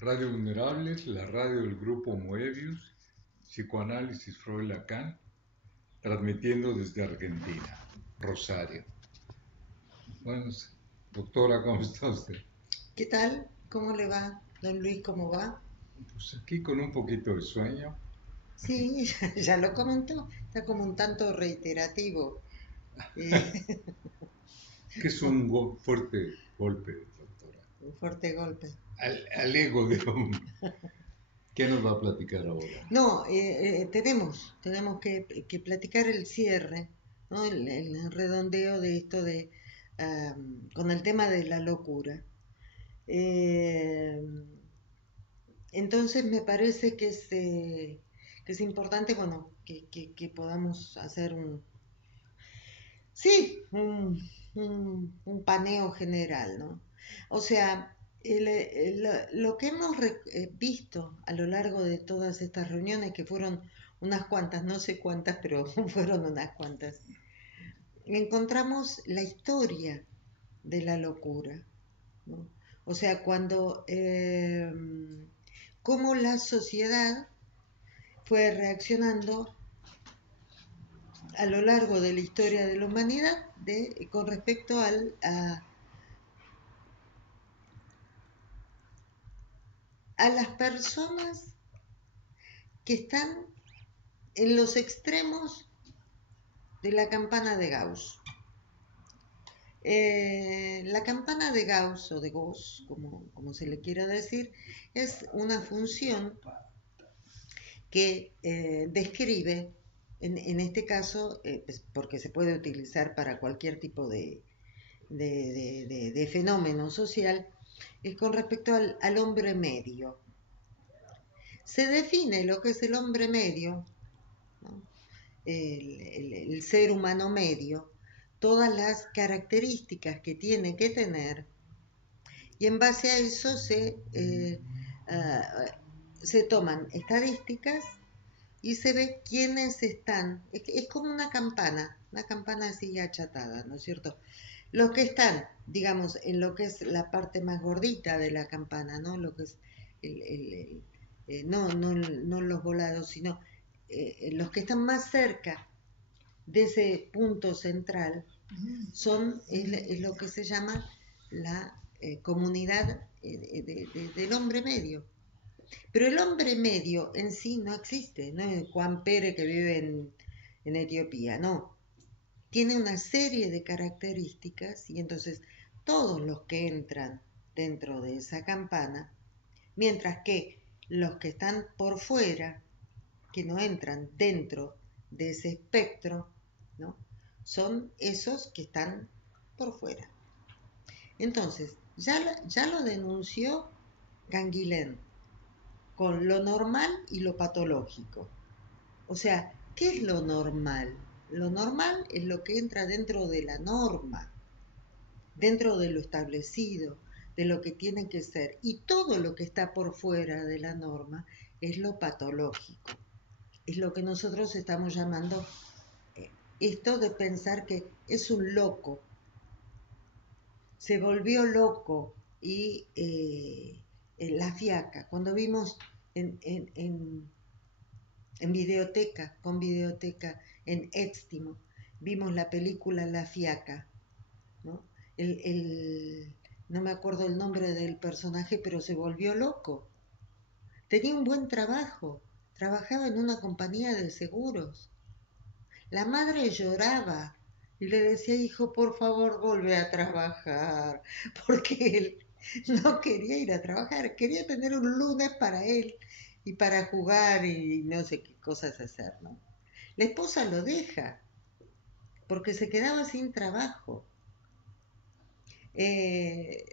Radio Vulnerables, la radio del grupo Moebius, Psicoanálisis Freud Lacan, transmitiendo desde Argentina, Rosario. Bueno, doctora, ¿cómo está usted? ¿Qué tal? ¿Cómo le va? Don Luis, ¿cómo va? Pues aquí con un poquito de sueño. Sí, ya lo comentó, está como un tanto reiterativo. Eh, Que es un fuerte golpe, doctora, un fuerte golpe. al ego de uno. ¿Qué nos va a platicar ahora? No, tenemos que platicar el cierre, ¿no? El redondeo de esto con el tema de la locura. Eh, entonces me parece que es importante, bueno, que podamos hacer sí, un paneo general, ¿no? O sea, lo que hemos visto a lo largo de todas estas reuniones, que fueron unas cuantas, no sé cuántas, pero fueron unas cuantas, encontramos la historia de la locura, ¿no? O sea, cómo la sociedad fue reaccionando a lo largo de la historia de la humanidad con respecto a las personas que están en los extremos de la campana de Gauss. La campana de Gauss o de Gauss, como se le quiera decir, es una función que describe, en este caso, pues porque se puede utilizar para cualquier tipo de fenómeno social, es con respecto al hombre medio. Se define lo que es el hombre medio, ¿no? El ser humano medio, todas las características que tiene que tener, y en base a eso se toman estadísticas y se ve quiénes están. Es como una campana así achatada, ¿no es cierto? Los que están, digamos, en lo que es la parte más gordita de la campana, ¿no? Lo que es no los volados, sino los que están más cerca de ese punto central es lo que se llama la comunidad del hombre medio. Pero el hombre medio en sí no existe, no es Juan Pérez que vive en Etiopía, no. Tiene una serie de características y entonces todos los que entran dentro de esa campana, mientras que los que están por fuera, que no entran dentro de ese espectro, ¿no? Son esos que están por fuera. Entonces, ya lo denunció Canguilhem con lo normal y lo patológico. O sea, ¿qué es lo normal? Lo normal es lo que entra dentro de la norma, dentro de lo establecido, de lo que tiene que ser. Y todo lo que está por fuera de la norma es lo patológico. Es lo que nosotros estamos llamando esto de pensar que es un loco, se volvió loco y la fiaca. Cuando vimos en videoteca, con videoteca, en Éxtimo, vimos la película La Fiaca, ¿no? No me acuerdo el nombre del personaje, pero se volvió loco. Tenía un buen trabajo, trabajaba en una compañía de seguros. La madre lloraba y le decía, hijo, por favor, vuelve a trabajar, porque él no quería ir a trabajar, quería tener un lunes para él y para jugar y no sé qué cosas hacer, ¿no? La esposa lo deja porque se quedaba sin trabajo. Eh,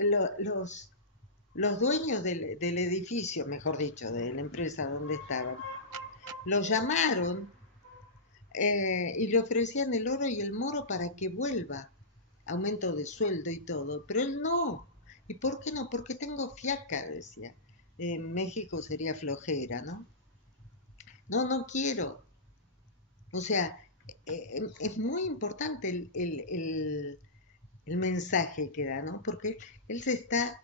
lo- los, los dueños del edificio, mejor dicho, de la empresa donde estaban, lo llamaron y le ofrecían el oro y el moro para que vuelva, aumento de sueldo y todo, pero él no. ¿Y por qué no? Porque tengo fiaca, decía. En México sería flojera, ¿no? No, no quiero. O sea, es muy importante el mensaje que da, ¿no? Porque él se está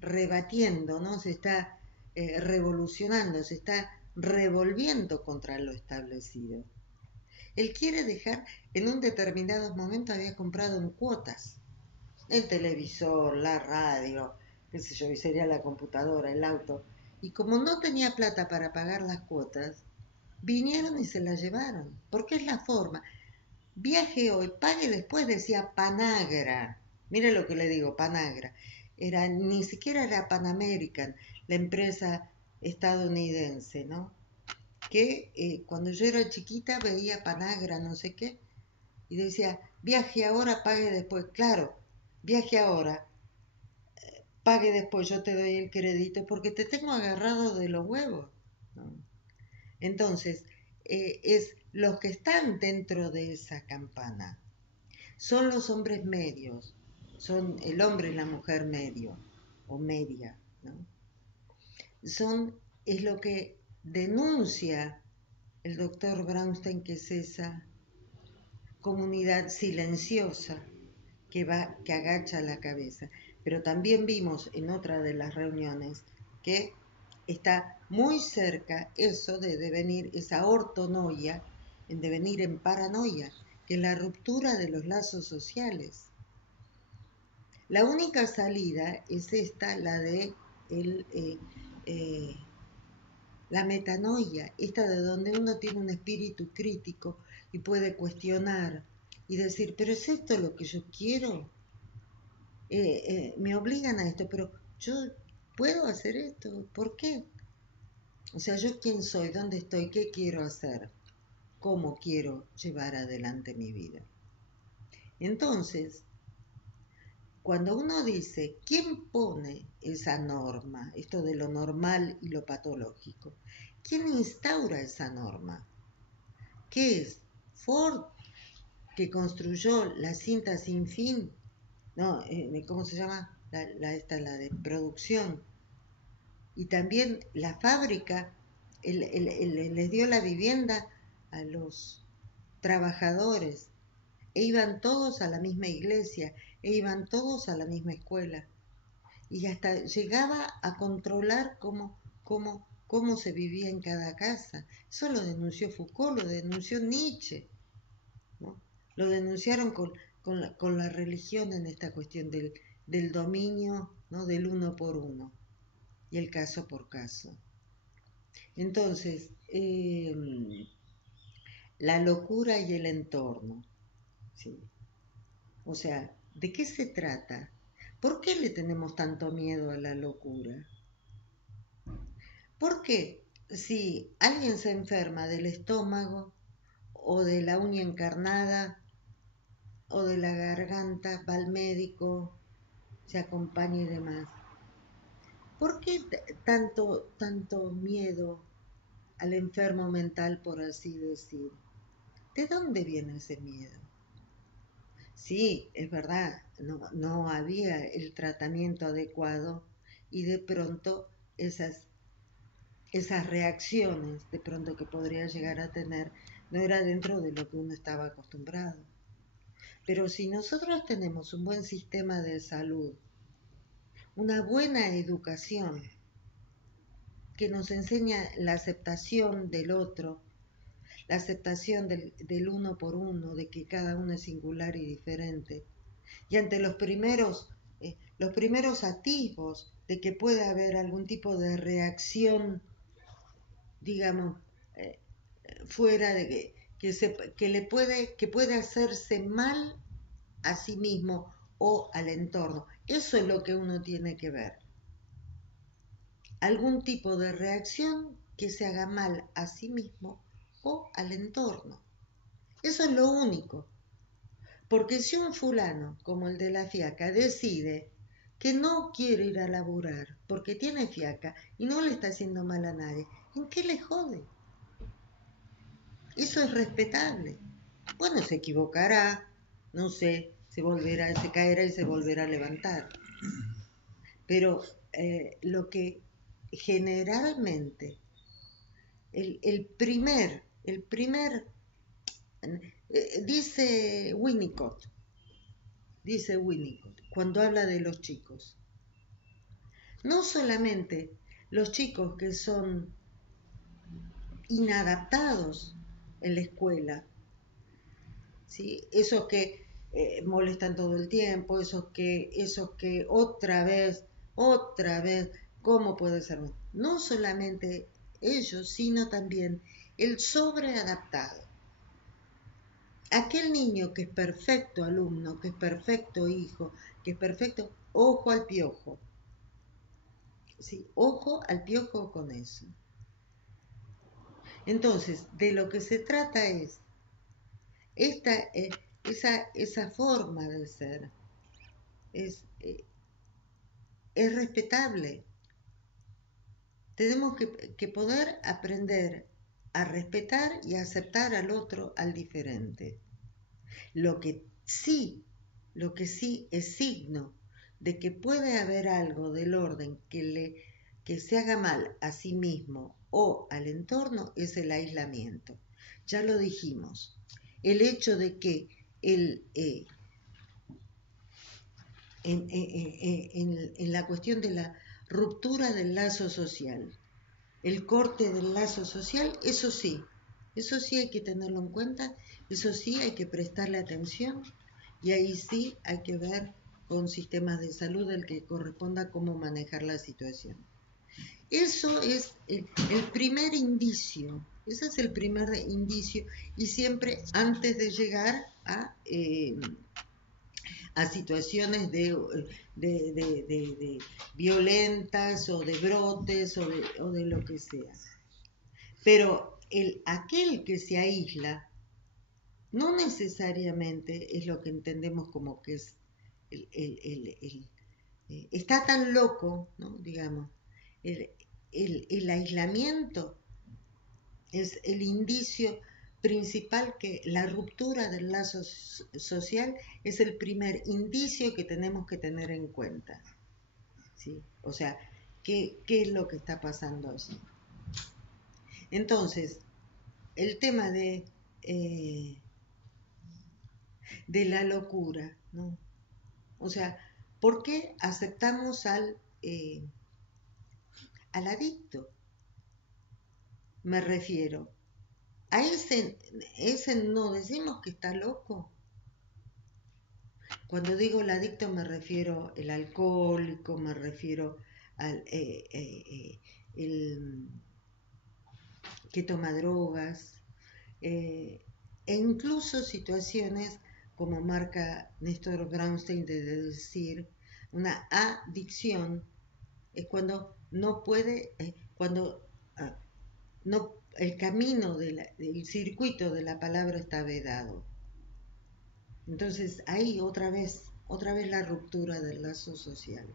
rebatiendo, ¿no? Se está revolucionando, se está revolviendo contra lo establecido. Él quiere dejar, en un determinado momento había comprado en cuotas, el televisor, la radio, qué sé yo, y sería la computadora, el auto. Y como no tenía plata para pagar las cuotas, vinieron y se la llevaron, porque es la forma. Viaje hoy, pague después, decía Panagra. Mire lo que le digo, Panagra. Ni siquiera era Pan American, la empresa estadounidense, ¿no? Que cuando yo era chiquita veía Panagra, no sé qué, y decía, viaje ahora, pague después. Claro, viaje ahora, pague después, yo te doy el crédito porque te tengo agarrado de los huevos, ¿no? Entonces, es los que están dentro de esa campana. Son los hombres medios, son el hombre y la mujer medio o media, ¿no? Es lo que denuncia el doctor Brownstein, que es esa comunidad silenciosa que agacha la cabeza. Pero también vimos en otra de las reuniones que está muy cerca eso de devenir, esa ortonoia, en devenir en paranoia, que es la ruptura de los lazos sociales. La única salida es esta, la de la metanoia, esta de donde uno tiene un espíritu crítico y puede cuestionar y decir, pero ¿es esto lo que yo quiero? Me obligan a esto, pero yo puedo hacer esto, ¿por qué? O sea, ¿yo quién soy? ¿Dónde estoy? ¿Qué quiero hacer? ¿Cómo quiero llevar adelante mi vida? Entonces, cuando uno dice, ¿quién pone esa norma? Esto de lo normal y lo patológico. ¿Quién instaura esa norma? ¿Qué es? Ford, que construyó la cinta sin fin, no, ¿cómo se llama? La de producción. Y también la fábrica les dio la vivienda a los trabajadores, e iban todos a la misma iglesia, e iban todos a la misma escuela. Y hasta llegaba a controlar cómo se vivía en cada casa. Eso lo denunció Foucault, lo denunció Nietzsche, ¿no? Lo denunciaron con la religión en esta cuestión del dominio, ¿no? Del uno por uno y el caso por caso. Entonces, la locura y el entorno, ¿sí? O sea, ¿de qué se trata? ¿Por qué le tenemos tanto miedo a la locura? Porque si alguien se enferma del estómago o de la uña encarnada o de la garganta, va al médico, se acompaña y demás. ¿Por qué tanto miedo al enfermo mental, por así decir? ¿De dónde viene ese miedo? Sí, es verdad, no había el tratamiento adecuado y de pronto esas reacciones de pronto que podría llegar a tener no era dentro de lo que uno estaba acostumbrado. Pero si nosotros tenemos un buen sistema de salud, una buena educación que nos enseña la aceptación del otro, la aceptación del uno por uno, de que cada uno es singular y diferente, y ante los primeros atisbos de que puede haber algún tipo de reacción, digamos, fuera de que puede hacerse mal a sí mismo o al entorno. Eso es lo que uno tiene que ver. Algún tipo de reacción que se haga mal a sí mismo o al entorno. Eso es lo único. Porque si un fulano, como el de la fiaca, decide que no quiere ir a laburar porque tiene fiaca y no le está haciendo mal a nadie, ¿en qué le jode? Eso es respetable. Bueno, se equivocará, no sé, se caerá y se volverá a levantar. Pero lo que generalmente, el primer, dice Winnicott, cuando habla de los chicos, No solamente los chicos que son inadaptados en la escuela, ¿sí? Esos que molestan todo el tiempo, esos que otra vez, ¿cómo puede ser? No solamente ellos, sino también el sobreadaptado. Aquel niño que es perfecto alumno, que es perfecto hijo, que es perfecto, ojo al piojo. ¿Sí? Ojo al piojo con eso. Entonces, de lo que se trata es esa forma de ser. Es respetable. Tenemos que poder aprender a respetar y a aceptar al otro, al diferente. Lo que sí es signo de que puede haber algo del orden que se haga mal a sí mismo o al entorno es el aislamiento. Ya lo dijimos. El hecho de que en la cuestión de la ruptura del lazo social, el corte del lazo social, eso sí hay que tenerlo en cuenta, eso sí hay que prestarle atención y ahí sí hay que ver con sistemas de salud el que corresponda cómo manejar la situación. Eso es el primer indicio, ese es el primer indicio y siempre antes de llegar a situaciones de violentas o de brotes o de lo que sea. Pero aquel que se aísla no necesariamente es lo que entendemos como que es está tan loco, ¿no? Digamos, el aislamiento es el indicio principal que la ruptura del lazo social es el primer indicio que tenemos que tener en cuenta, ¿sí? O sea, ¿qué es lo que está pasando allí? Entonces, el tema de la locura, ¿no? O sea, ¿por qué aceptamos al adicto? Me refiero. A ese no decimos que está loco. Cuando digo el adicto me refiero al alcohólico, me refiero al el que toma drogas, e incluso situaciones como marca Néstor Brownstein de decir, una adicción es cuando no puede, cuando no, el camino del circuito de la palabra está vedado. Entonces ahí otra vez la ruptura del lazo social.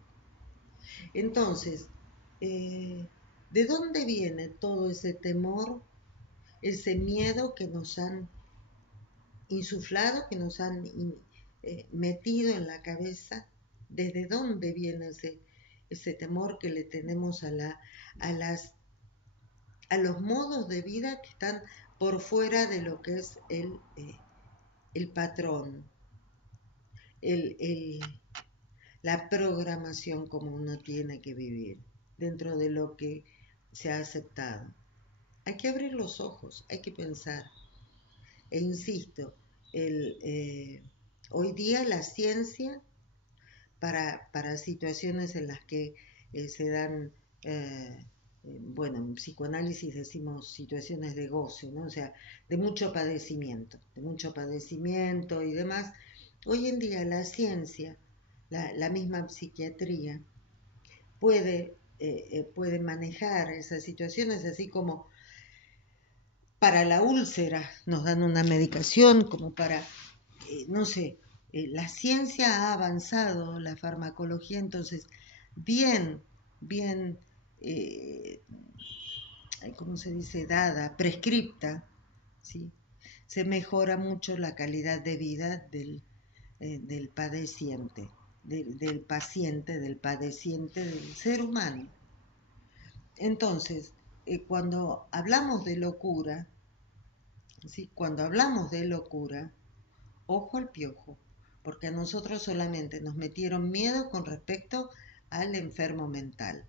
Entonces, ¿de dónde viene todo ese temor, ese miedo que nos han insuflado, que nos han metido en la cabeza? ¿Desde dónde viene ese temor que le tenemos a los modos de vida que están por fuera de lo que es el patrón, la programación como uno tiene que vivir dentro de lo que se ha aceptado? Hay que abrir los ojos, hay que pensar. E insisto, hoy día la ciencia para situaciones en las que se dan, bueno, en psicoanálisis decimos situaciones de goce, ¿no? O sea, de mucho padecimiento y demás. Hoy en día la ciencia, la misma psiquiatría, puede manejar esas situaciones, así como para la úlcera nos dan una medicación, como para, no sé, la ciencia ha avanzado, la farmacología, entonces, bien, ¿cómo se dice? Dada, prescripta, ¿sí? Se mejora mucho la calidad de vida del padeciente, del paciente, del padeciente, del ser humano. Entonces, cuando hablamos de locura, ¿sí? Cuando hablamos de locura, ojo al piojo, porque a nosotros solamente nos metieron miedo con respecto al enfermo mental,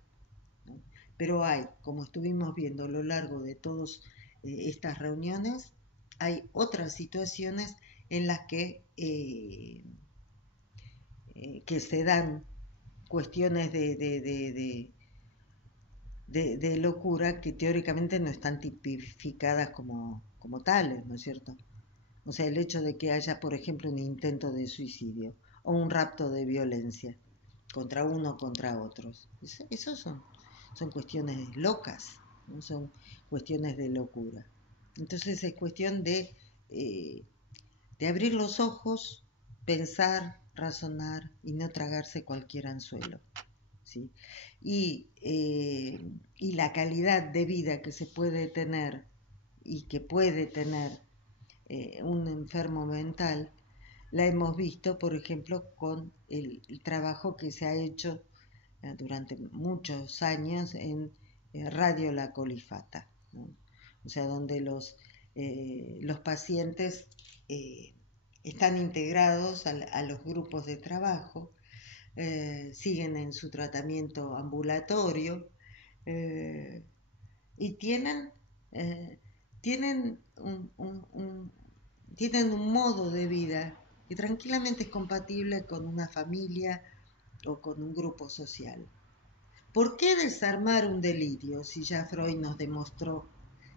¿no? Pero hay, como estuvimos viendo a lo largo de todas estas reuniones, hay otras situaciones en las que se dan cuestiones de locura que teóricamente no están tipificadas como tales, ¿no es cierto? O sea, el hecho de que haya, por ejemplo, un intento de suicidio o un rapto de violencia contra uno o contra otros. Eso son cuestiones locas, ¿no? Son cuestiones de locura. Entonces es cuestión de abrir los ojos, pensar, razonar y no tragarse cualquier anzuelo, ¿sí? Y la calidad de vida que se puede tener y que puede tener un enfermo mental, la hemos visto, por ejemplo, con el trabajo que se ha hecho durante muchos años en Radio La Colifata, ¿no? O sea, donde los pacientes están integrados a los grupos de trabajo, siguen en su tratamiento ambulatorio y tienen un modo de vida que tranquilamente es compatible con una familia o con un grupo social. ¿Por qué desarmar un delirio si ya Freud nos demostró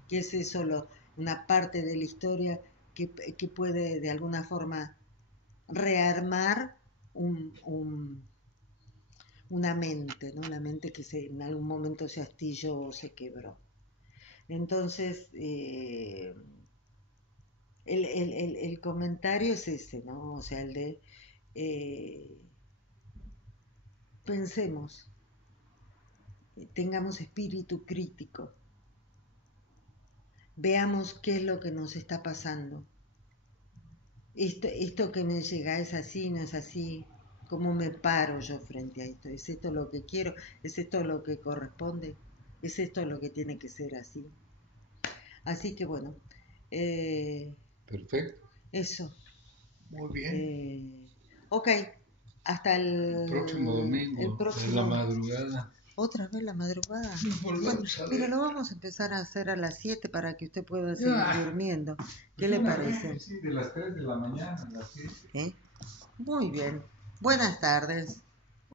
que es solo una parte de la historia que puede de alguna forma rearmar una mente, ¿no? Una mente que en algún momento se astilló o se quebró? Entonces, el comentario es ese, ¿no? O sea, el de pensemos, tengamos espíritu crítico, veamos qué es lo que nos está pasando. Esto que me llega es así, no es así. ¿Cómo me paro yo frente a esto? ¿Es esto lo que quiero? ¿Es esto lo que corresponde? ¿Es esto lo que tiene que ser así? Así que bueno, Perfecto. eso. Muy bien. Ok, hasta El próximo domingo, a la madrugada. ¿Otra vez la madrugada? Nos volvemos a ver. Mira, lo vamos a empezar a hacer a las 7 para que usted pueda seguir durmiendo. ¿Qué le parece? Sí, de las 3 de la mañana a las 7. Muy bien. Buenas tardes.